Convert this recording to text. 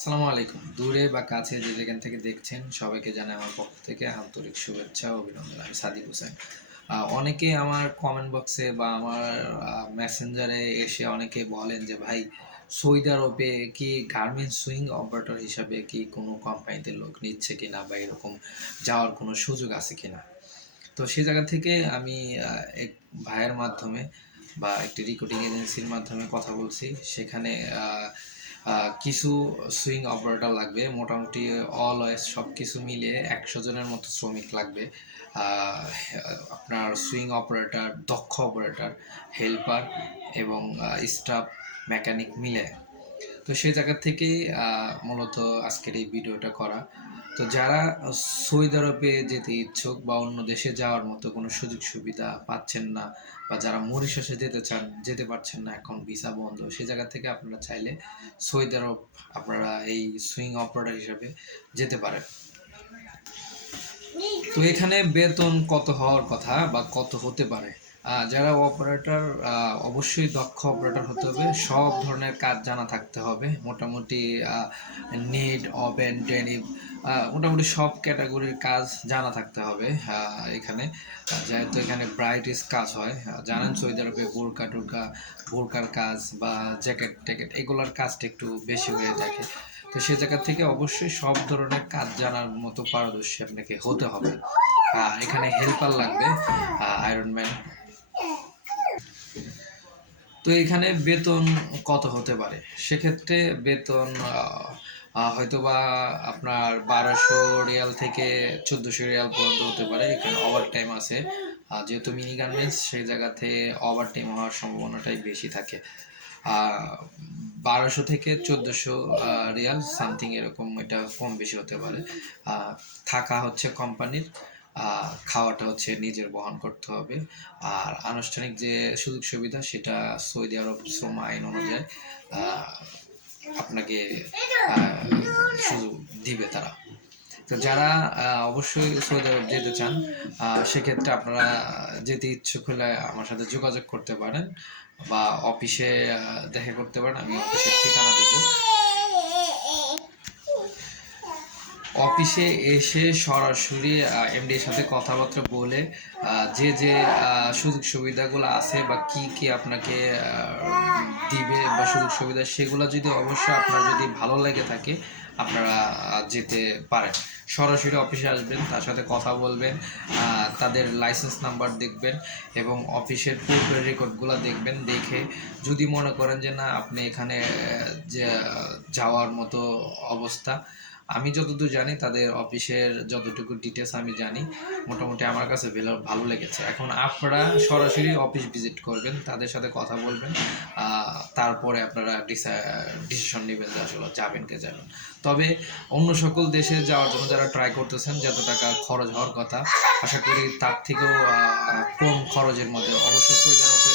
আসসালামু আলাইকুম। দূরে বা কাছে যে যেখান থেকে দেখছেন সবাইকে জানাই আমার পক্ষ থেকে আন্তরিক শুভেচ্ছা অভিনন্দন। আমি সাদিক হোসেন। অনেকে আমার কমেন্ট বক্সে বা আমার মেসেঞ্জারে এসে অনেকে বলেন যে, ভাই, সৌদি আরবে কি গার্মেন্টস সুইং অপারেটর হিসাবে কি কোনো কোম্পানিতে লোক নিচ্ছে কিনা বা এরকম যাওয়ার কোনো সুযোগ আছে কিনা? তো সেই জায়গা থেকে আমি এক ভাইয়ের মাধ্যমে বা একটি রিক্রুটিং এজেন্সির মাধ্যমে কথা বলছি। সেখানে কিছু সুইং অপারেটর লাগবে, মোটামুটি অল ওয়েস সব কিছু মিলিয়ে একশো জনের মতো শ্রমিক লাগবে। আপনার সুইং অপারেটর দক্ষ অপারেটর হেল্পার এবং স্টাফ মেকানিক মিলে। তো সেই জায়গা থেকে মূলত আজকের এই ভিডিওটা করা। তো যারা সৌদি আরবে যেতে ইচ্ছুক বা অন্য দেশে যাওয়ার মতো কোনো সুযোগ সুবিধা পাচ্ছেন না বা যারা মরিশাসে যেতে চান, যেতে পারছেন না, এখন ভিসা বন্ধ, সেই জায়গা থেকে আপনারা চাইলে সৌদি আরব আপনারা এই সুইং অপারেটর হিসাবে যেতে পারেন। তো এখানে বেতন কত হওয়ার কথা বা কত হতে পারে? যারা অপারেটর অবশ্যই দক্ষ অপারেটর হতে হবে। সব ধরনের কাজ জানা থাকতে হবে। মোটামুটি নেট ওভেন ডেনিভ মোটামুটি সব ক্যাটাগরির কাজ জানা থাকতে হবে এখানে। যেহেতু এখানে ব্রাইটিস কাজ হয় জানেন সৌদি আরবে বোরকা টোরকা, বোরকার কাজ বা জ্যাকেট ট্যাকেট এগুলোর কাজটা একটু বেশি হয়ে থাকে। তো সে জায়গা থেকে অবশ্যই সব ধরনের কাজ জানার মতো পারদর্শী আপনাকে হতে হবে। এখানে হেল্পার লাগবে আয়রন ম্যান তো এখানে বেতন কত হতে পারে? সেক্ষেত্রে বেতন আহ, হয়তোবা আপনার বারোশো রিয়াল থেকে চোদ্দোশো রিয়াল পর্যন্ত হতে পারে। এখানে ওভার টাইম আছে। আহ, যেহেতু মিনি গার্মেন্টস সেই জায়গাতে ওভার টাইম হওয়ার সম্ভাবনাটাই বেশি থাকে। বারোশো থেকে চোদ্দোশো রিয়াল সামথিং এরকম এটা কম বেশি হতে পারে। থাকা হচ্ছে কোম্পানির খাওয়াটা হচ্ছে নিজের বহন করতে হবে। আর আনুষ্ঠানিক যে সুযোগ সুবিধা, সেটা সৌদি আরব শ্রম আইন অনুযায়ী আপনাকে সুযোগ দিবে তারা। তো যারা অবশ্যই সৌদি আরব যেতে চান সেক্ষেত্রে আপনারা যেতে ইচ্ছুক হলে আমার সাথে যোগাযোগ করতে পারেন বা অফিসে দেখা করতে পারেন। আমি অফিসের ঠিকানা দেবো। অফিসে এসে সরাসরি এমডি এর সাথে কথাবার্তা বলে যে যে সুযোগ সুবিধাগুলো আছে বা কি কি আপনাকে দিবে বা সুযোগ সুবিধা সেগুলো যদি অবশ্যই আপনার যদি ভালো লেগে থাকে, আপনারা যেতে পারেন। সরাসরি অফিসে আসবেন, তার সাথে কথা বলবেন তাদের লাইসেন্স নাম্বার দেখবেন এবং অফিসের পূর্বের রেকর্ডগুলো দেখবেন, দেখে যদি মনে করেন যে না, আপনি এখানে যে যাওয়ার মতো অবস্থা আমি যতদূর জানি, তাদের অফিসের যতটুকু ডিটেলস আমি জানি, মোটামুটি আমার কাছে ভালো লেগেছে। এখন আপনারা সরাসরি অফিস ভিজিট করবেন, তাদের সাথে কথা বলবেন তারপরে আপনারা ডিসিশন নেবেন যে আসলে যাবেন কে যাবেন। তবে অন্য সকল দেশে যাওয়ার জন্য যারা ট্রাই করতেছেন, যত টাকা খরচ হওয়ার কথা, আশা করি তার থেকেও কম খরচের মধ্যে অবশ্য সৌদি আরবে